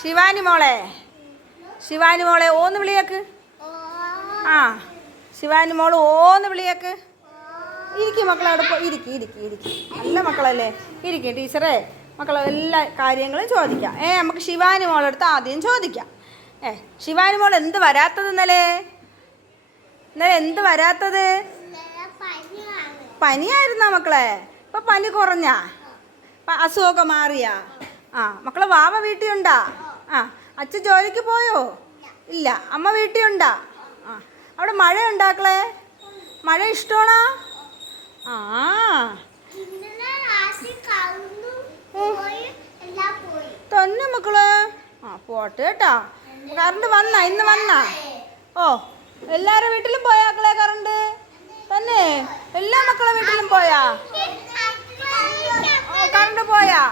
ശിവാനി മോളെ, ശിവാനി മോളെ ഓന്ന് വിളിയാക്ക്. ആ ശിവാനി മോള് ഓന്ന് വിളിയാക്ക്. ഇരിക്കും മക്കളെ, അവിടെ പോയി ഇരിക്കും ഇരിക്കും ഇരിക്കും. നല്ല മക്കളല്ലേ, ഇരിക്കും. ടീച്ചറേ മക്കളെ എല്ലാ കാര്യങ്ങളും ചോദിക്കാം. നമുക്ക് ശിവാനി മോളെടുത്ത് ആദ്യം ചോദിക്കാം. ശിവാനി മോൾ എന്ത് വരാത്തത്? ഇന്നലെ എന്ത് വരാത്തത്? പനിയായിരുന്നാ മക്കളെ? ഇപ്പം പനി കുറഞ്ഞാ? അസുഖമൊക്കെ മാറിയാ? മക്കളെ വാവ വീട്ടിലുണ്ടാ? അച്ഛൻ ജോലിക്ക് പോയോ? ഇല്ല. അമ്മ വീട്ടിലുണ്ടാ? അവിടെ മഴ ഉണ്ടാക്കളെ? മഴ ഇഷ്ടമാണോ? തന്നെ മക്കള്? പോട്ടെ കേട്ടാ. കറണ്ട് വന്നാ? ഇന്ന് വന്നാ? എല്ലാവരുടെ വീട്ടിലും പോയാക്കളെ കറണ്ട്? തന്നെ എല്ലാ മക്കളെ വീട്ടിലും പോയാ? കറണ്ട് പോയാ?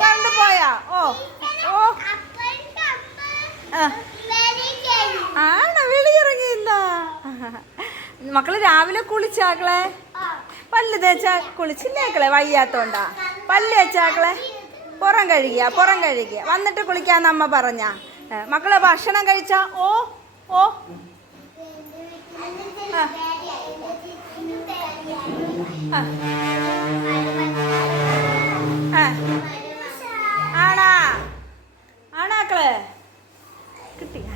കറണ്ട് പോയാ? ആണോ? വെളിയിറങ്ങിയില്ല മക്കള്? രാവിലെ കുളിച്ചാക്കളെ? പല്ല് തേച്ചാ കുളിച്ചില്ലേക്കളെ? വയ്യാത്തോണ്ടാ? പല്ല് തേച്ചാക്കളെ? പുറം കഴുകിയ വന്നിട്ട് കുളിക്കാന്ന് അമ്മ പറഞ്ഞ? മക്കളെ ഭക്ഷണം കഴിച്ചാ? ആണാ? ആണാക്കളെ? കിട്ടിയ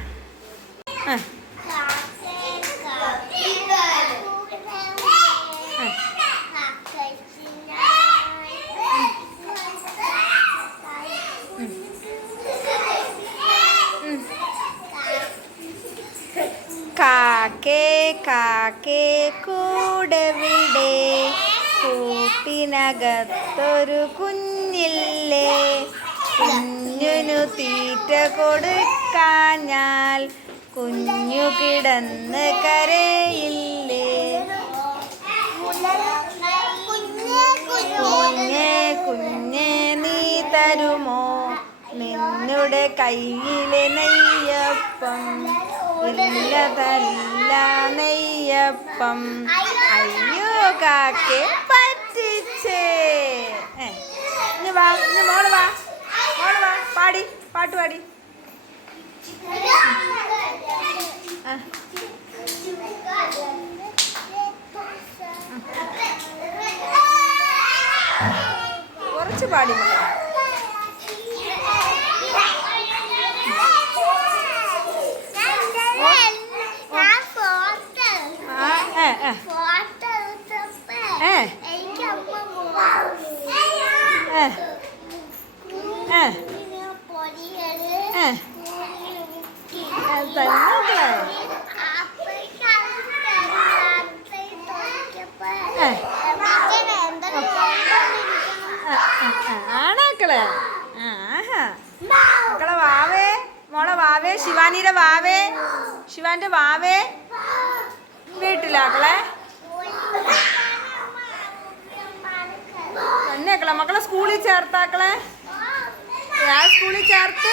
കാക്കേ കാക്കേ കൂടെവിടെ, കൂട്ടിനകത്തൊരു കുഞ്ഞില്ലേ, കുഞ്ഞിനു തീറ്റ കൊടുക്കാഞ്ഞാൽ കുഞ്ഞു കിടന്ന് കരയില്ലേ. കുഞ്ഞേ കുഞ്ഞേ നീ തരുമോ നിന്നുടെ കയ്യിലെ നെയ്യപ്പം? ഇല്ലതല്ല നെയ്യപ്പം. അയ്യോ കാക്കേ പറ്റിച്ചേ. ഇനി വാ, ഇനി മോള് വാ, പാട്ട് പാടി. കുറച്ച് പാടി ആണാക്കളെ? മക്കളെ വാവേ, മോളെ വാവേ, ശിവാനിയുടെ വാവേ, ശിവാന്റെ വാവേ വീട്ടിലാക്കളെ? തന്നെയാക്കളെ? മക്കളെ സ്കൂളിൽ ചേർത്താക്കളെ? സ്കൂളിൽ ചേർത്ത്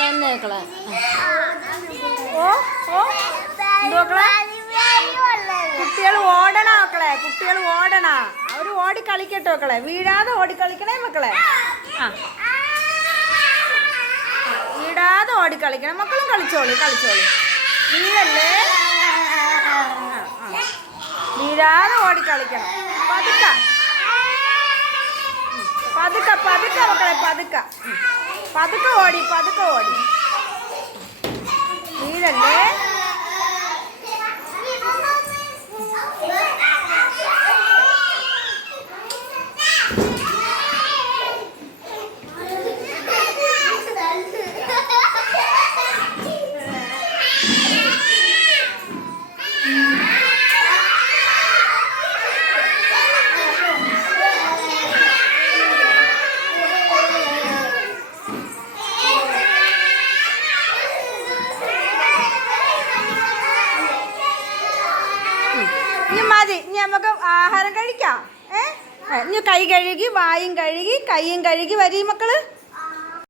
തന്നെയാക്കളെ? കുട്ടികൾ ഓടണ മക്കളെ, കുട്ടികൾ ഓടണ. അവർ ഓടി കളിക്കട്ടോ മക്കളെ, വീഴാതെ ഓടിക്കളിക്കണേ മക്കളെ. വീഴാതെ ഓടിക്കളിക്കണം. മക്കളും കളിച്ചോളി. വീഴല്ലേ, വീഴാതെ ഓടിക്കളിക്കണം. പതുക്കെ മക്കളെ, പതുക്കെ ഓടി വീഴല്ലേ. ഇനി മതി, ഇനി നമുക്ക് ആഹാരം കഴിക്കാം. ഇനി കൈ കഴുകി, വായും കഴുകി, കൈയും കഴുകി വരീ മക്കള്.